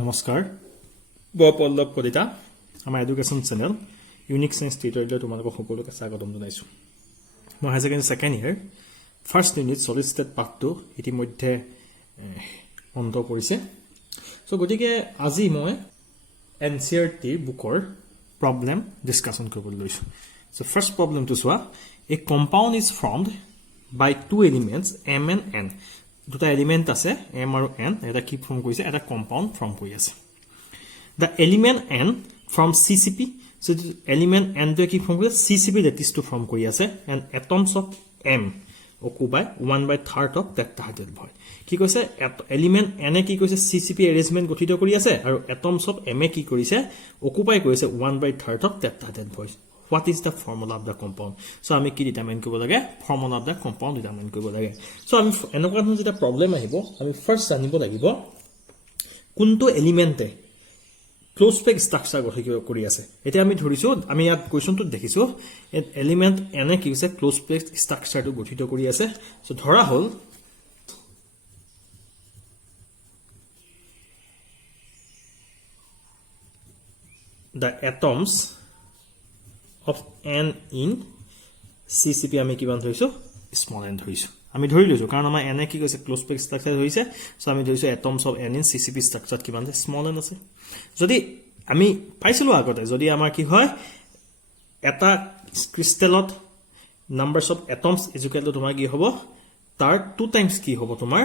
নমস্কাৰ বপল্লভ কলিতা আমাৰ education channel unique science টিউটৰিয়েললৈ তোমালোকক সকলোকে স্বাগতম জনাইছো মই হাই secondary second year first unit solid state পাৰ্টটো ইতিমধ্যে অন্ত কৰিছে সো গতিকে আজি মই NCERT বুকৰ প্ৰবলেম ডিসকাশন কৰিবলৈ লৈছো সো ফাৰ্ষ্ট প্ৰবলেমটো চোৱা a compound is formed by two elements m and n দুটা এলিমেন্ট আছে m আৰু n এটা কি ফৰ্ম কৰিছে এটা কম্পাউন্ড ফৰ্ম কৰি আছে the element n from ccp so the element n to কি ফৰ্ম কৰিছে ccp lattice to ফৰ্ম কৰি আছে and atoms of m occupy 1/3 of tetrahedral void কি কৈছে element n কি কৈছে ccp arrangement গঠিত কৰি আছে আৰু atoms of m কি কৰিছে occupy কৰিছে 1/3 of tetrahedral void What is the formula of the compound? So, আমি কি determine কৰিব লাগে formula of the compound determine কৰিব লাগে so আমি এনেকুৱা ধৰণৰ যেটা প্ৰবলেম আহিব আমি ফাৰ্স্ট জানিব লাগিব কোনটো এলিমেন্টে ক্লোজ পেক স্ট্ৰাকচাৰ গঠন কৰি আছে এতিয়া আমি ধৰিছো আমি ইয়াত কোৱেশ্চনটো দেখিছো এলিমেন্ট এনে কি হৈছে ক্লোজ পেক স্ট্ৰাকচাৰটো গঠিত কৰি আছে so ধৰা হল the atoms of n in ccp আমি কিমান ধৰিছো স্মল n ধৰিছো আমি ধৰি লৈছো কাৰণ আমাৰ n কি কৈছে ক্লোজ পেক স্ট্ৰাকচাৰ হৈছে সো আমি ধৰিছো atoms of n in ccp structure কিমান আছে স্মল n আছে যদি আমি পাইছিলো আগতে যদি আমাৰ কি হয় এটা ক্ৰিষ্টেলত নাম্বাৰস অফ atoms ইকুৱেল টু তোমাৰ কি হ'ব তাৰ 2 টাইমছ কি হ'ব তোমাৰ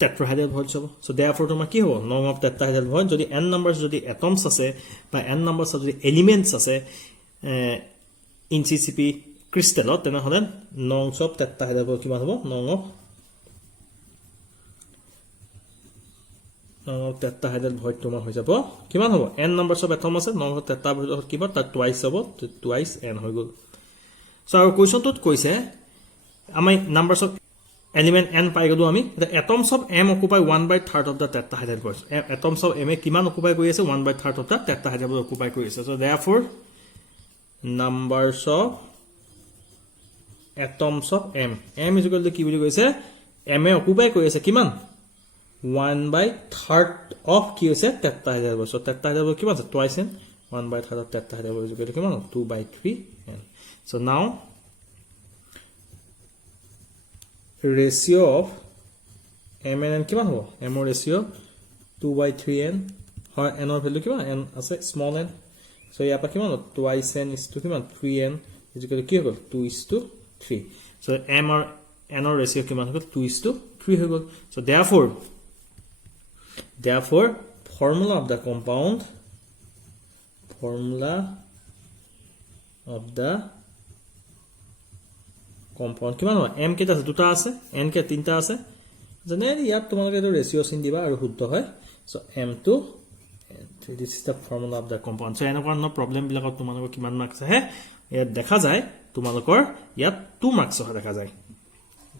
tetrahedral void হ'ব so therefore তোমাৰ কি হ'ব norm of tetrahedral void যদি n numbers যদি atoms আছে বা n numbers যদি elements আছে in ccp crystal তেনে হলে norms of tetrahedral void কিমান হ'ব norm of tetrahedral void তোমাৰ হৈ যাব কিমান হ'ব n numbers of atoms আছে norm of tetrahedral void কিমান তাৰ twice হ'ব twice n হৈ গল so our question টোত কৈছে আমি numbers of element n পাই গলো আমি the atoms of m occupy 1/3 of the tetrahedral void atoms of m কিমান occupy কৰি আছে 1/3 of the tetrahedral void occupy কৰি আছে so therefore numbers of atoms of m is equal to কি বুলি কৈছে m occupy কৰি আছে কিমান 1/3 of কি হৈছে tetrahedral void so tetrahedral void কিমান আছে twice n 1/3 of tetrahedral void is equal to কিমান 2/3 n so now ratio of m and n কিমান হ'ব m ratio 2/3 n হয় n ৰ ভ্যালু কিমান n আছে small n so ইয়াৰ পৰা কিমান twice n is to কিমান 3n is equal to কি হ'ল 2:3 so m or n ৰ ratio কিমান হ'ল 2:3 হৈ গল so therefore formula of the compound কিমান হয় m কেটা আছে দুটা আছে n কে তিনটা আছে জানে ইয়াত তোমালোকে এটো ৰেশিও চিন দিবা আৰু শুদ্ধ হয় so m2 this is the formula of the compound so এনেকুৱা ন প্ৰবলেম বিলাকত তোমালোকৰ কিমান মাৰ্কস আহে ইয়াত দেখা যায় তোমালোকৰ ইয়াত 2 মাৰ্কস দেখা যায়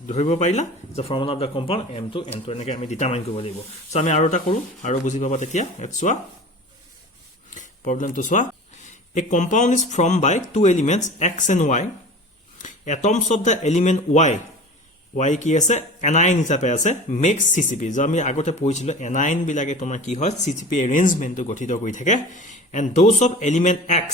ধৰিব পাৰিলা the formula of the compound m2 n2 এনেকৈ আমি ডিটাৰমাইন কৰিব লাগিব so আমি আৰু এটা কৰো আৰু বুজি পাবা তেতিয়া ইয়াত চোৱা প্ৰবলেমটো চোৱা a compound is formed by two elements x and y atoms of the element y কি আছে anion হিচাপে আছে makes ccp যে আমি আগতে পঢ়িছিলো anion বিলাকে তোমাৰ কি হয় ccp arrangement গঠিত কৰি থাকে and those of element x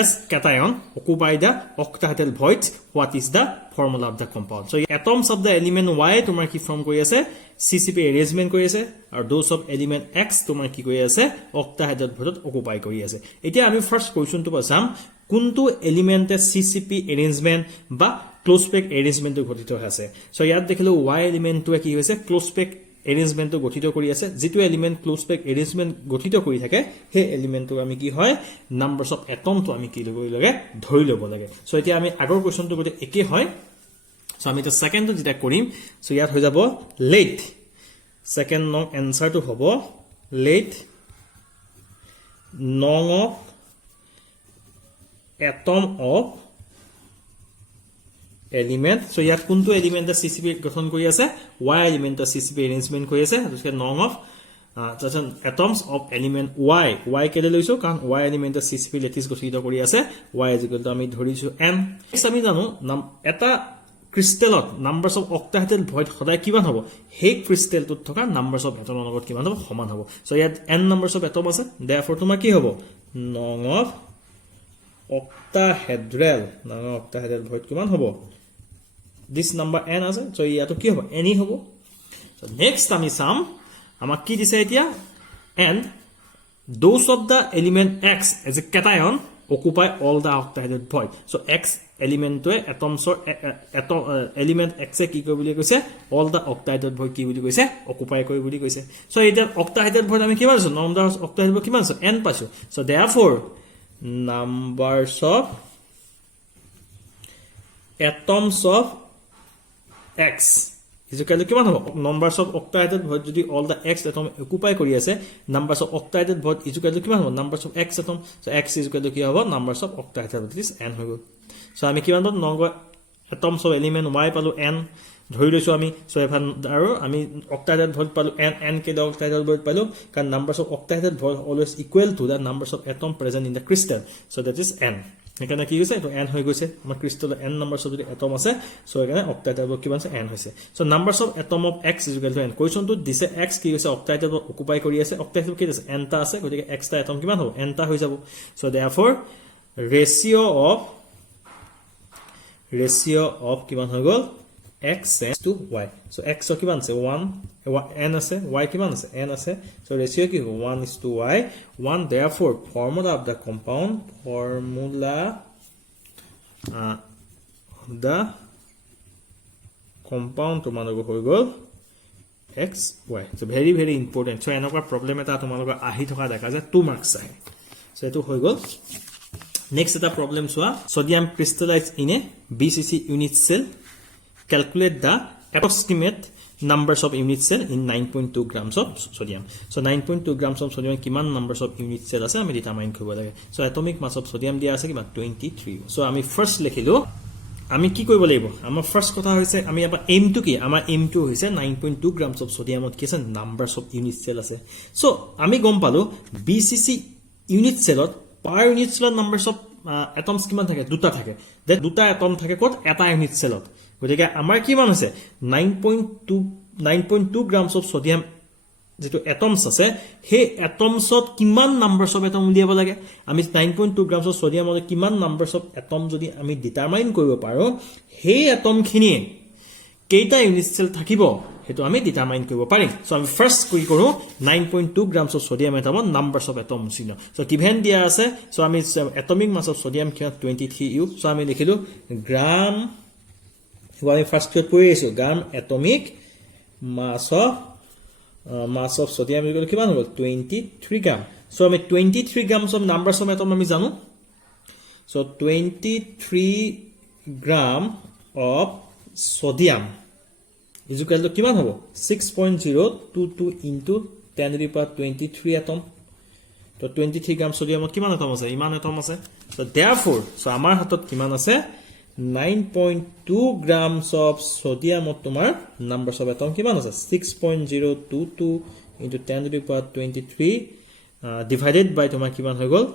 as cation occupy the octahedral void what is the formula of the compound so atoms of the element y তোমাৰ কি ফৰ্ম কৰি আছে ccp arrangement কৰি আছে আৰু those of element x তোমাৰ কি কৰি আছে octahedral void occupy কৰি আছে এতিয়া আমি ফাৰ্স্ট কোৱেশ্চনটো পাম কোনটো এলিমেন্টে ccp arrangement বা ক্লোজ পেক arrangement গঠিত আছে সো ইয়াত দেখিলো y এলিমেন্টটো কি হৈছে ক্লোজ পেক arrangement গঠিত কৰি আছে যেটো এলিমেন্ট ক্লোজ পেক arrangement গঠিত কৰি থাকে হে এলিমেন্টটো আমি কি হয় নাম্বাৰস অফ এটম তো আমি কি লব লাগে ধৰি লব লাগে সো এতিয়া আমি আগৰ কোৱেশ্চনটো গতে একে হয় সো আমি এটা সেকেন্ডটো যেটা কৰিম সো ইয়াত হৈ যাব লেট সেকেন্ড নং আনসাৰটো হ'ব লেট নং of atom of element so ইয়াত কোনটো এলিমেন্ট ccp গঠন কৰি আছে y এলিমেন্ট ccp arrangement কৰি আছে তাৰপিছত নং of atoms of element y কেলে লৈছো কাৰণ y এলিমেন্ট ccp lattice গঠিত কৰি আছে y is equal to আমি ধৰিছো m আমি জানো এটা ক্ৰিষ্টেলত নাম্বাৰছ অফ অক্টাহেড্ৰেল ভইড সদায় কিমান হ'ব সেই ক্ৰিষ্টেলটোত থকা নাম্বাৰছ অফ এটমৰ লগত কিমান হ'ব সমান হ'ব সো ইয়াত n নাম্বাৰছ অফ এটম আছে দেয়াৰফৰ তোমাৰ কি হ'ব নং অফ অক্টাহেড্ৰেল ভইড কিমান হ'ব দিস নাম্বাৰ n আছে সো ইয়াতো কি হ'ব n ই হ'ব সো নেক্সট আমি চাম আমাক কি দিছে এতিয়া and those of the element x as a cation occupy all the octahedral void so x element to atoms or element x e ki kobuli koise all the octahedral void ki boli koise occupy koi boli koise so eta octahedral void ami kiman aso number of octahedral void kiman aso n paso so therefore numbers of atoms of x is equal to kiman hobo numbers of octahedral void jodi all the x atom occupy kori ase numbers of octahedral void is equal to kiman hobo numbers of x atom so x is equal to ki hobo numbers of octahedral void is n hobo so ami kiman do number atoms of element y palu n ধৰি লৈছো আমি so এখন আৰু আমি octahedral void পালো n ke the octahedral void পালো কাৰণ numbers of octahedral void always equal to the numbers of atom present in the crystal so that is n এখানে কি হৈছে তো n হৈ গৈছে আমাৰ ক্ৰিস্টাল n নাম্বাৰছ অফ এটম আছে সো এখানে অক্টাহেড্ৰেল কিমান আছে n হৈছে so numbers of atom of x is equal to n কোৱেশ্চনটো দিছে x কি হৈছে অক্টাহেড্ৰেল অকুপাই কৰি আছে অক্টাহেড্ৰেল কি আছে n টা আছে গতিকে x টা এটম কিমান হ'ব n টা হৈ যাব সো দেয়াৰফৰ ৰেশিও অফ কিমান হৈ গল x to y so x so kiman ase 1 n ase y kiman ase n ase so ratio ki 1 is to y 1 therefore formula of the compound to manogo hoi gol x y so very very important so enoka problem eta tomaloga ahi thoka dekha je 2 marks ahe so etu hoi gol next eta problem soa sodium crystallized in a bcc unit cell calculate the approximate numbers of unit cell in 9.2 grams of sodium so 9.2 grams of sodium kiman numbers of unit cell ase ami determine koribo lage so atomic mass of sodium dia ase kiman 23 so ami first lekhilu ami ki koribo lagibo amar first kotha hoise ami apa aim to ki amar aim to hoise 9.2 grams of sodium ot kise numbers of unit cell ase so ami gom palu bcc unit cell ot per unit cell numbers of atoms kiman thake duta thake that duta atom thake kot eta unit cell ot গতিকে আমাৰ কি মান আছে 9.2 grams of sodium যেটো atoms আছে হে atoms ত কিমান numbers of atom উলিয়াব লাগে আমি 9.2 grams of sodium ত কিমান numbers of atom যদি আমি ডিটাৰমাইন কৰিব পাৰো হে atom খিনি কেইটা ইউনিট সেল থাকিব হেতু আমি ডিটাৰমাইন কৰিব পাৰিম সো আমি ফাৰ্স্ট কি কৰো 9.2 grams of sodium atom numbers of atoms চিন সো given দিয়া আছে সো আমি atomic mass of sodium কি 23 u সো আমি লিখিলো গ্রাম we first put poiso gram atomic mass of sodium is equal to kiman hol 23 gram so ami 23 grams of numbers of atom ami janu so 23 gram of sodium is equal to kiman hobo 6.022 into 10 to the power 23 atom to 23 gram sodium ot kiman atom ase iman atom ase so therefore so amar hatot kiman ase 9.2 grams of sodium of tomar numbers of atom kiman ase 6.022 into 10 to the power 23 divided by tomar kiman hoy gol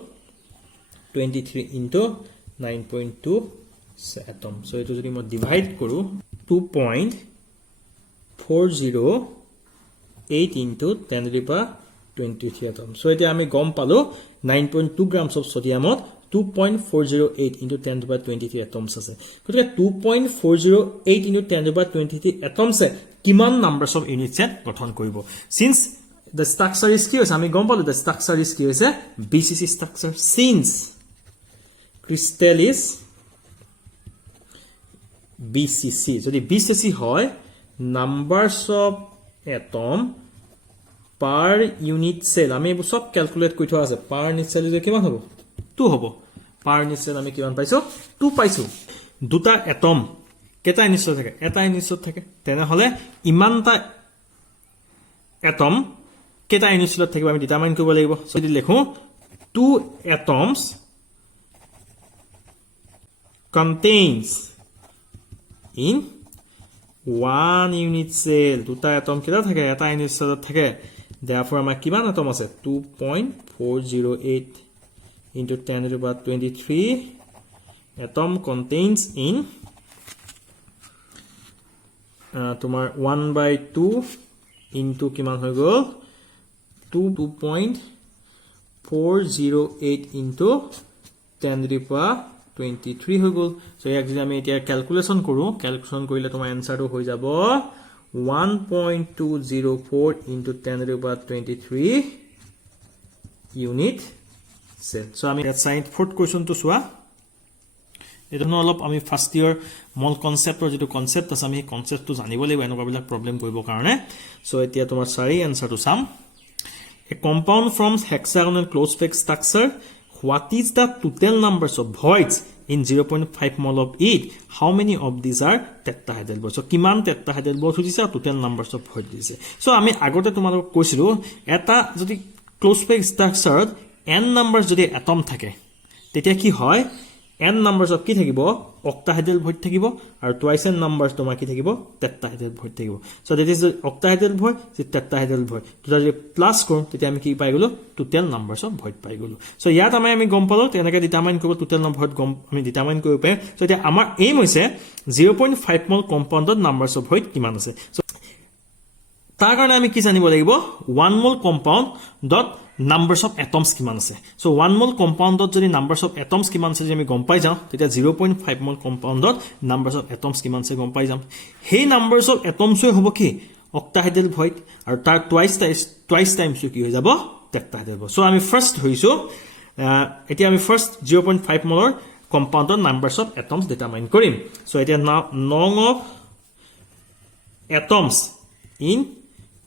23 into 9.2 atom so etu jodi mo divide koru 2.408 into 10 to the power 23 atom so eta ami gom palo 9.2 grams of sodium ot 2.408 into 10 to the power 23 atoms ase gotike 2.408 into 10 to the power 23 atoms e kiman numbers of units set গঠন কৰিব since the structure is কি হৈছে আমি গম পালো the structure is কি হৈছে bcc structure since crystal is bcc যদি bcc হয় numbers of atom per unit cell আমি সব ক্যালকুলেট কৰি থোৱা আছে per unit cell যে কিমান হ'ব 2 হ'ব per unit cell আমি কিমান পাইছো 2 পাইছো দুটা এটম কেটা ইউনিট সেল থাকে এটা ইউনিট সেল থাকে তেনে হলে ইমানটা এটম কেটা ইউনিট সেল থাকিব আমি ডিটারমাইন কৰিব লাগিব সো যদি লেখো 2 atoms contains in one unit cell দুটা এটম কেটা থাকে এটা ইউনিট সেল থাকে therefore আমাৰ কিমান এটম আছে 2.408 into 10 to the power 23 atom contains in তোমাৰ 1/2 ইনটু কিমান হৈ গ'ল 2.408 ইনটু 10^23 হৈ গ'ল সো ইয়াক যদি আমি এতিয়া ক্যালকুলেশন কৰো ক্যালকুলেশন কৰিলে তোমাৰ এনসাৰটো হৈ যাব 1.204 ইনটু 10^23 ইউনিট সেল সো আমি সাইন ফোর্থ কোয়েশ্চন তো সোয়া এটা নো অলপ আমি ফার্স্ট ইয়ার মল কনসেপ্টৰ যেটো কনসেপ্ট আছে আমি কনসেপ্টটো জানিব লাগিব এনেকুৱাবিলাক প্ৰবলেম কৰিব কাৰণে সো এতিয়া তোমাৰ চাৰি এনসাৰটো চাম a compound forms hexagonal closed packed structure what is the total numbers of voids in 0.5 mole of it how many of these are tetrahedral bonds so কিমান tetrahedral bonds হৈছে total numbers of voids দিছে so আমি আগতে তোমালোকক কৈছিলো এটা যদি closed packed structure n numbers যদি atom থাকে তেতিয়া কি হয় n numbers of কি থাকিব octahedral void থাকিব আৰু twice n numbers তোমাৰ কি থাকিব tetrahedral void থাকিব so that is octahedral void is tetrahedral void দুটা যদি প্লাস কৰো তেতিয়া আমি কি পাই গলো total numbers of void পাই গলো so ইয়াত আমি গম পালো তেনেকৈ ডিটাৰমাইন কৰিব total number void গম আমি ডিটাৰমাইন কৰিব পাই so এতিয়া আমাৰ এইম হৈছে 0.5 mol compoundৰ numbers of void কিমান আছে so তাৰ কাৰণে আমি কি জানিব লাগিব 1 mol compound dot numbers of atoms কিমান আছে so 1 mol compound dot যদি numbers of atoms কিমান আছে আমি গম পাই যাও তেতিয়া 0.5 mol compound dot numbers of atoms কিমান আছে গম পাই যাম সেই numbers of atoms হ'ব কি octahedral void আৰু তাৰ twice times কি হৈ যাব tetrahedral void so আমি ফাৰ্স্ট হৈছো এতিয়া আমি first 0.5 mol compound dot numbers of atoms determine কৰিম so এতিয়া number of atoms in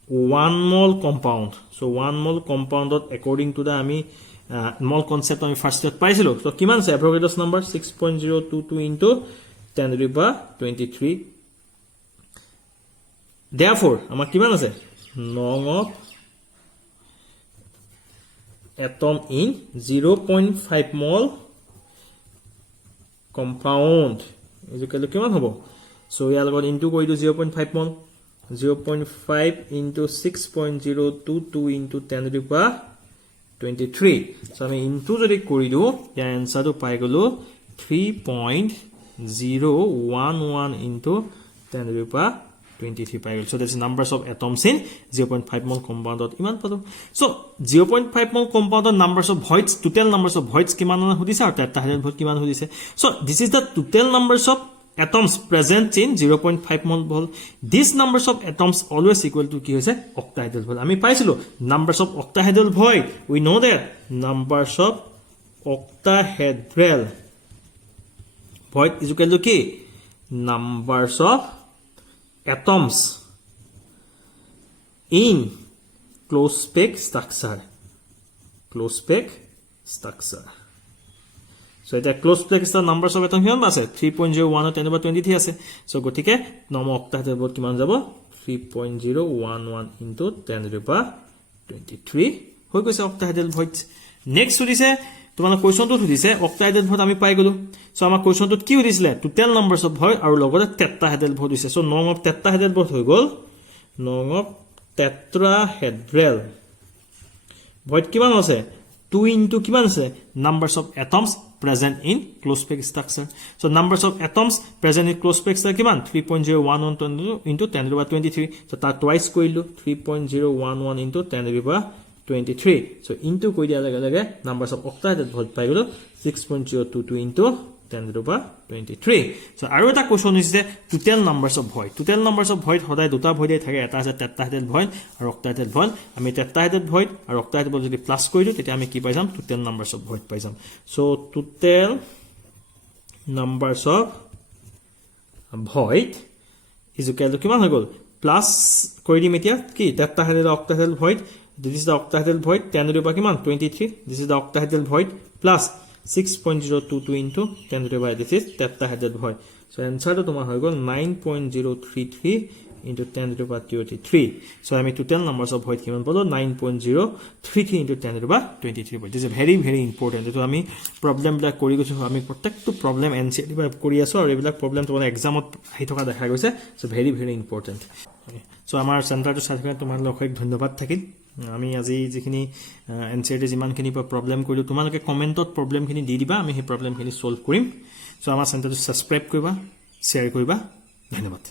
1 mol compound so 1 mol compound according to the ami mol concept ami first year paisilo so kiman se Avogadro's number 6.022 into 10^23 therefore amar kiman ase number of atom in 0.5 mol compound equal to kiman hobo so ya logot into koi do 0.5 mol 0.5 into 6.022 into 10^23 so আমি into যদি কৰি দিও ya answer to পাই গলো 3.011 into 10^23 পাই গলো so that's numbers of atoms in 0.5 mol compound ইমান পালো so 0.5 mol compound numbers of voids total numbers of voids কিমান হদিছে আৰু tetrahedral void কিমান হদিছে so this is the total numbers of atoms present in 0.5 mol ball these numbers of atoms always equal to ki hoise octahedral void ami paisilo numbers of octahedral void we know that numbers of octahedral void is equal to ki numbers of atoms in closed packed structure so এটা closed packed structure numbers of atoms কিমান আছে 3.01 10^23 আছে so গটিকে number octahedral void কিমান যাব 3.011 into 10^23 হৈ গৈছে octahedral void next সুধিছে তোমালোক কোৱেশ্চনটো সুধিছে octahedral void আমি পাই গলো so আমাৰ কোৱেশ্চনটোত কি সুধিছিলে total numbers of void আৰু লগতে tetrahedral void দিছে so number of tetrahedral void হৈ গল number of tetrahedral void কিমান আছে 2 into কিমান আছে numbers of atoms present in closed packed structure so numbers of atoms present in closed packed structure kiman 3.011 into 10^23 so ta twice koilu 3.011 into 10^23 so into koi dia lage numbers of octahedral void pai gelo 6.022 into 10^23 so aru eta question is the total numbers of void hoday duta void thake eta ase tetrahedral void aru octahedral void ami tetrahedral void aru octahedral void jodi plus koi diu tete ami ki pai jam total numbers of void pai jam so total numbers of void is equal to kiman hogol plus koi di metia ki tetrahedral octahedral void this is the octahedral void 10^23 this is the octahedral void plus 6.022 into 10^23 this is tetrahedral void so answer to tomar hoy gol 9.033 into 10^23 so ami total numbers of void kiman palo 9.033 into 10^23 this is very very important to ami problem bla kori gochu ami protecto problem NCERT ba kori aso aru ebla problem to exam ot ahi thoka dekha goise so very very important so amar center to sathikane tomar lokhek dhonyabad thakil আমি আজি যিখিনি NCERT জিমানখিনি problem কৰিলো তোমালোকে কমেন্টত প্ৰবলেমখিনি দি দিবা আমি হে প্ৰবলেমখিনি solve কৰিম so আমাৰ চেণ্টাৰটো সাবস্ক্ৰাইব কৰিবা শেয়াৰ কৰিবা ধন্যবাদ